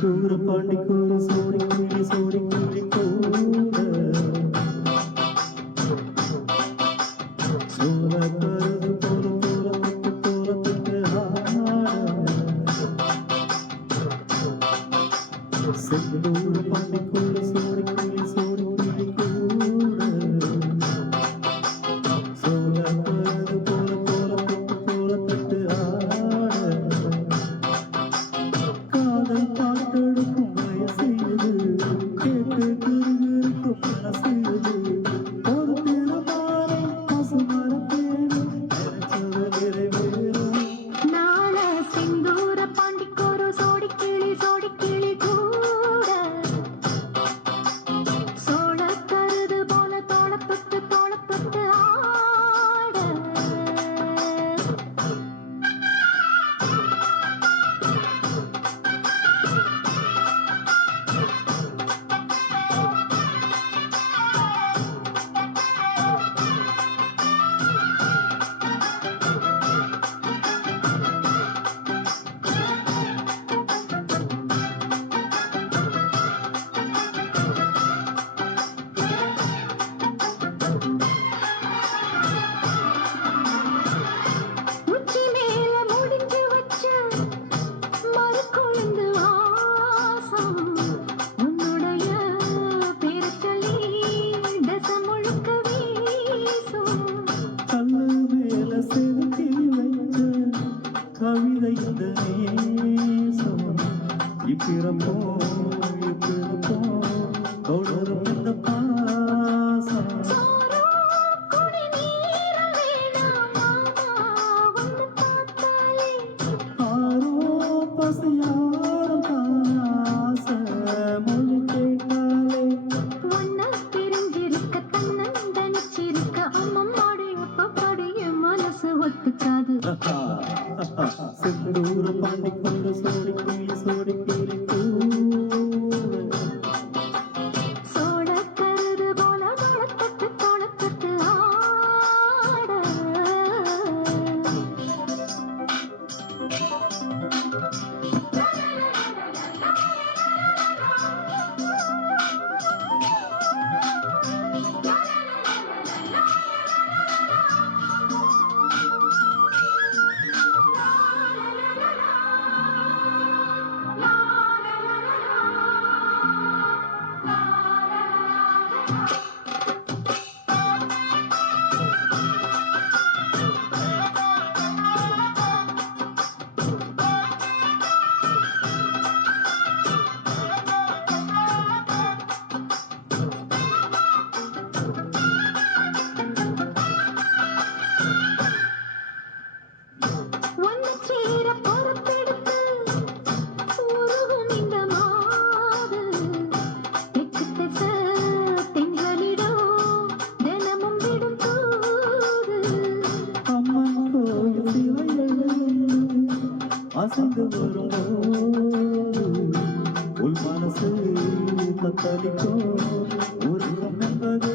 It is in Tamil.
தூர பாண்டிக்கூறு சோடி கிளி கூட சோழ கருது போலத்துக்கு செந்தூர பாண்டிக்கூறு சோடி கிளி கூட சோழ கருது போலத்துக்கு காதல் பாட்டெடுக்கும் வயசு கேட்டு திருக்கும் மனசு ஒரு திறமானை பசுமரத்தேன் நினைச்சது நிறைவேறும் நாள சிந்தூர பாண்டிக்கோரு சோடி கிளி கூட சோழ கருது போல தோளப்பட்டு ஆட கவிதை இந்த நேசம் இப்பிறப்போ தொடரும் இந்த பாசம் ஆரோ பசியாரும் தானாச மொழி கேட்டாலே ஒன்ன தெரிஞ்சிருக்க தன்னந்தனிச்சிருக்க அம்மம்மாடி அப்பப்படி என் மனசு ஒத்துக்காது செந்தூர பாண்டிக்கொண்டு சோடி கிளி சோழ கருது போல தோளத்தட்டு ஆட அசைந்து வரும்போது உள் மனசு தத்தளிக்கும் உருக்கம் என்பது